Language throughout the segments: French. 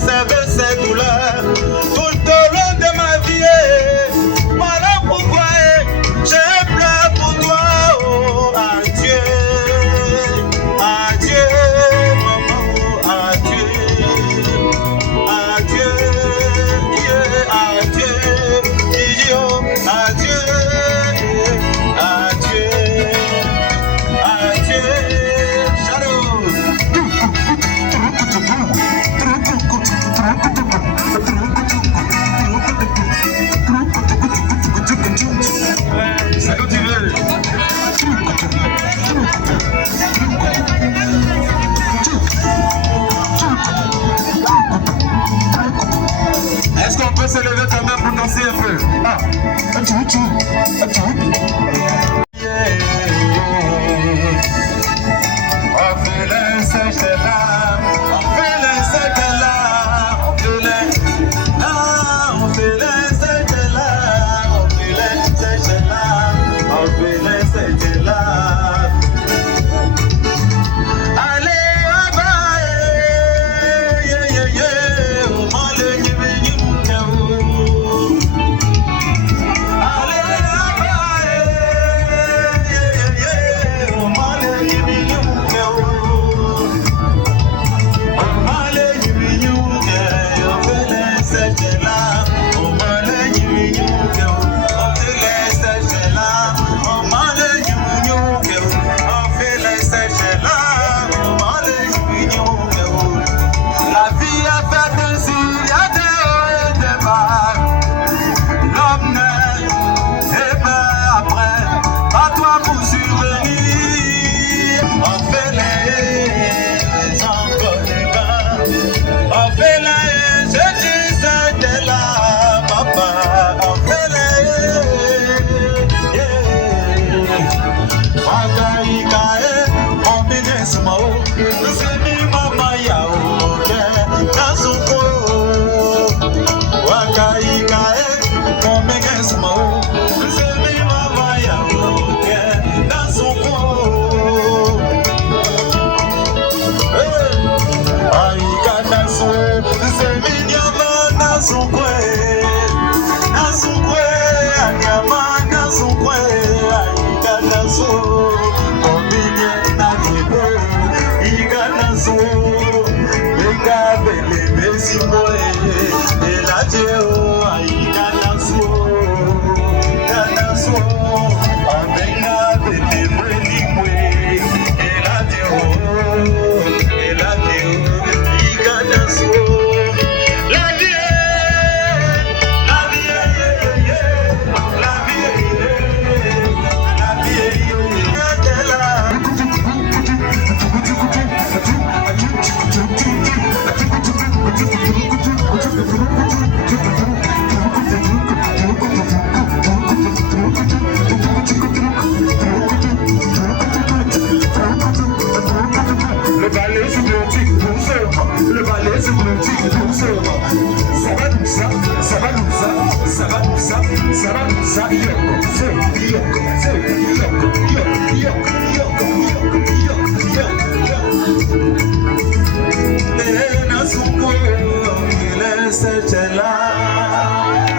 conserver ces douleurs tout au long de ma vie. Voilà pourquoi j'ai pleuré pour toi. Oh, adieu, adieu, maman, adieu, adieu, yeah, adieu, Didio, adieu, adieu, adieu, Shadow. C'est quand tu veux. Est-ce qu'on peut se lever quand même pour danser un peu? On fait l'insecte là, on fait l'insecte là, on fait l'insecte là, on fait l'insecte là, on fait l'insecte là, on fait l'insecte là. Allez, bye, yeah, yeah, yeah, on m'en le give you. Allez, bye, yeah, yeah, yeah, on m'en le give you.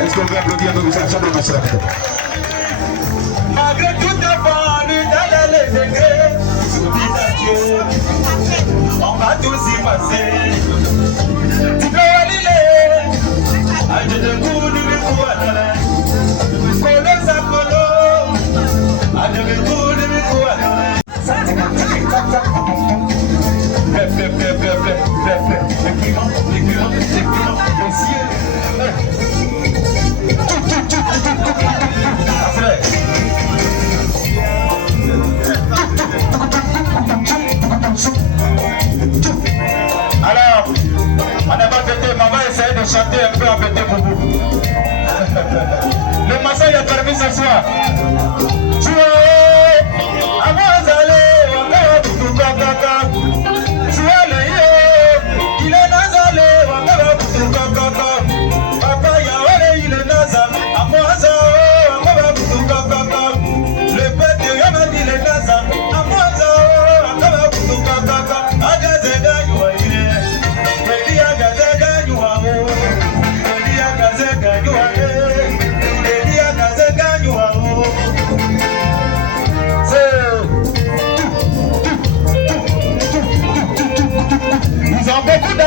Est-ce qu'on peut applaudir nos musiciens dans notre chef? Malgré tout défendu dans les degrés, soubis d'adieu, on va tous y passer. Tu peux aller, aïe de goût du coup à l'air. Colo sa colo, aïe de goût du coup à l'air. Alors, on n'a pas fêté, maman essaye de chanter un peu en fêté pour vous. Le massage a permis ce soir.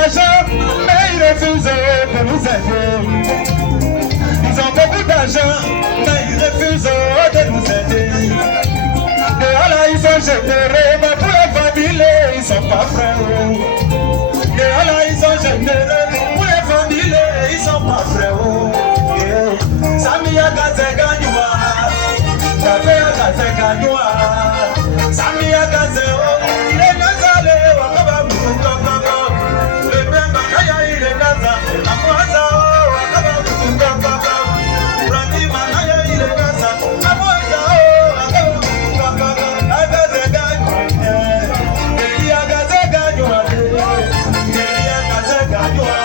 d'argent, mais ils refusent de nous aider. Ils ont beaucoup d'argent, mais ils refusent de nous aider. Et là, ils sont généreux, mais pour les familles, ils sont pas prêts. Et là, ils sont généreux, pour les familles, ils sont pas prêts. Samia Gaze Ganywa, Tabea Gaze Ganywa, Samia Gaze, il est nazale, Wakaba Mukaka, le Brahmanaya, il est Gaza, Amwaza, Wakaba Mukaka, Brandi Manaya, il est Gaza, Amwaza, Wakaba Mukaka, Agaze Ganywa, Elia Gaze Ganywa, Elia Gaze Ganywa,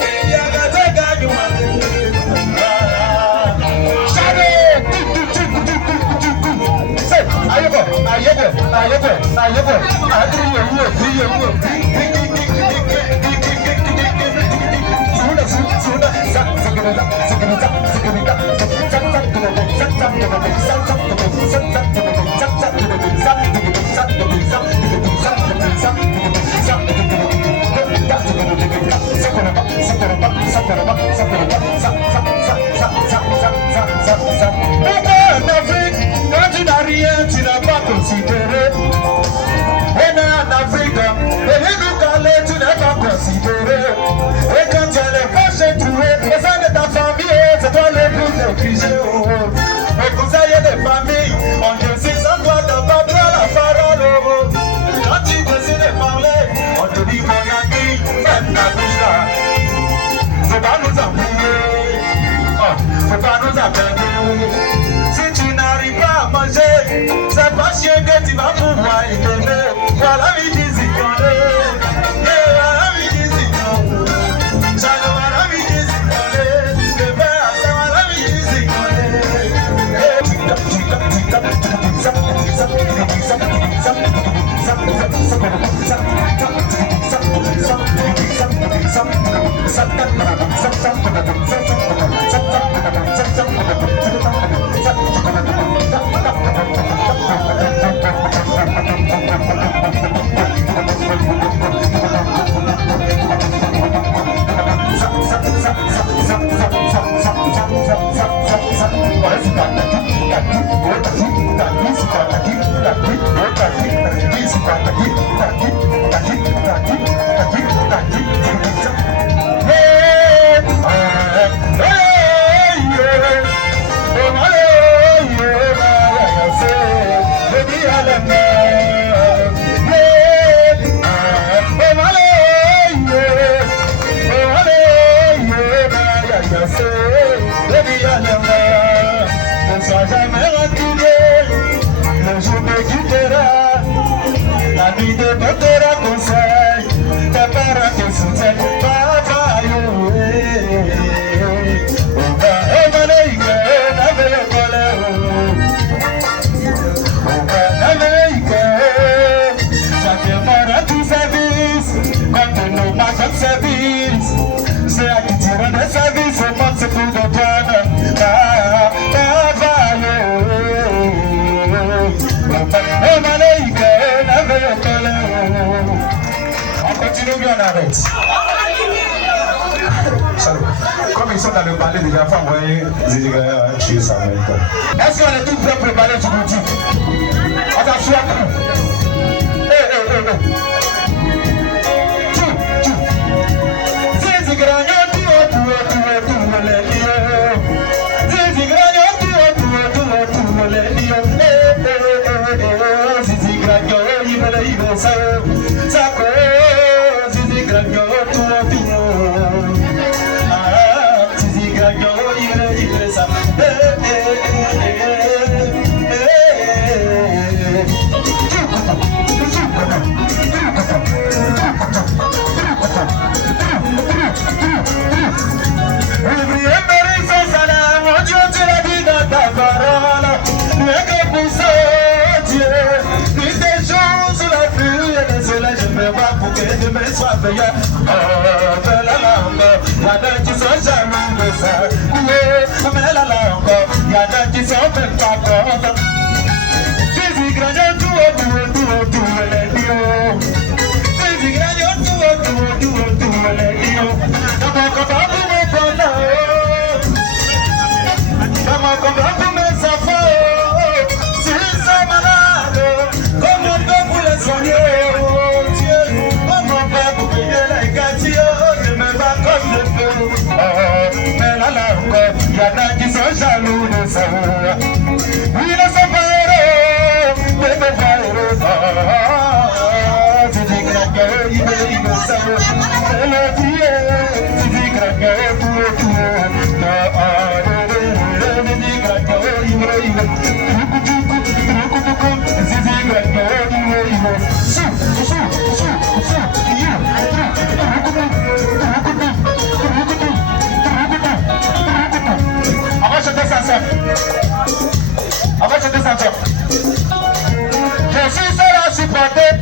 Elia Gaze Ganywa. Quand tu n'as rien, tu n'as pas considéré. Et en Afrique, les Nukale, tu n'as pas considéré. Et quand tu as les poches trouées, les gens de ta famille, c'est toi le plus négligé. Et conseiller des familles, on décide sans toi de pas prendre la parole. Quand tu décides de parler, on te dit mon ami, ferme ta bouche là. Faut pas nous embrouiller, faut pas nous abandonner. Si tu n'arrives pas à manger, c'est pas chien que tu vas pouvoir y donner. Voilà, il dit si on est. Voilà, il dit si on est. Chano, voilà, il dit si on est. Le père, ça, voilà, il dit si on Comme ils sont dans le palais déjà, il faut envoyer Zédigaya tuer sa mère. Est-ce qu'on est tous prêts pour parler du Bouti? Attention à tout. Je suis seul à supporter.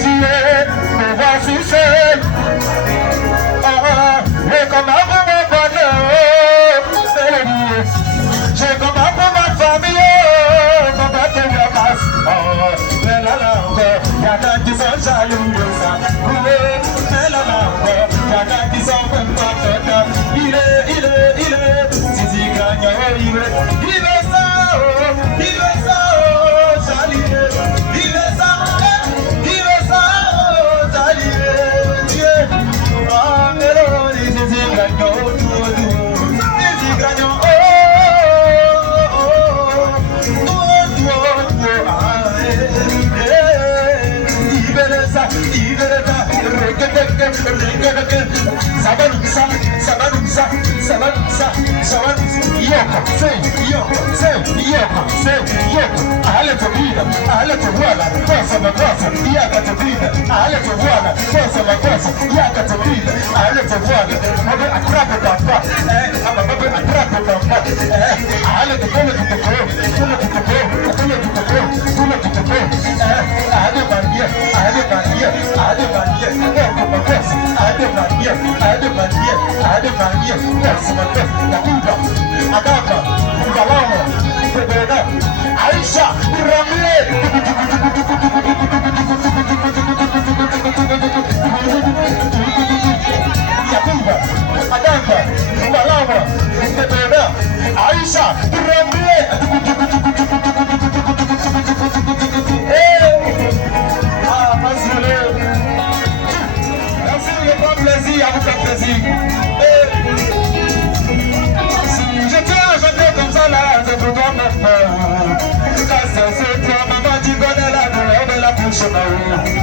Tu es, me voici seul. Et comment pour mon bonheur, c'est le lieu. J'ai comment pour ma famille, comment pour ma passe. Mais là encore, y'a des qui sont jaloux de ça. Mais là encore, y'a des qui sont même pas contents. Il est, Zizi Gagnon, il est ça, Charlie. Il est ça, Charlie. Dieu, oh, Mélodie, Zizi Gagnon, Zizi Gagnon, Aisha, plaisir, à vous faire plaisir. Si je tiens à chanter comme ça là, c'est pour toi même. Car c'est toi, maman, tu connais la douleur de la bouche.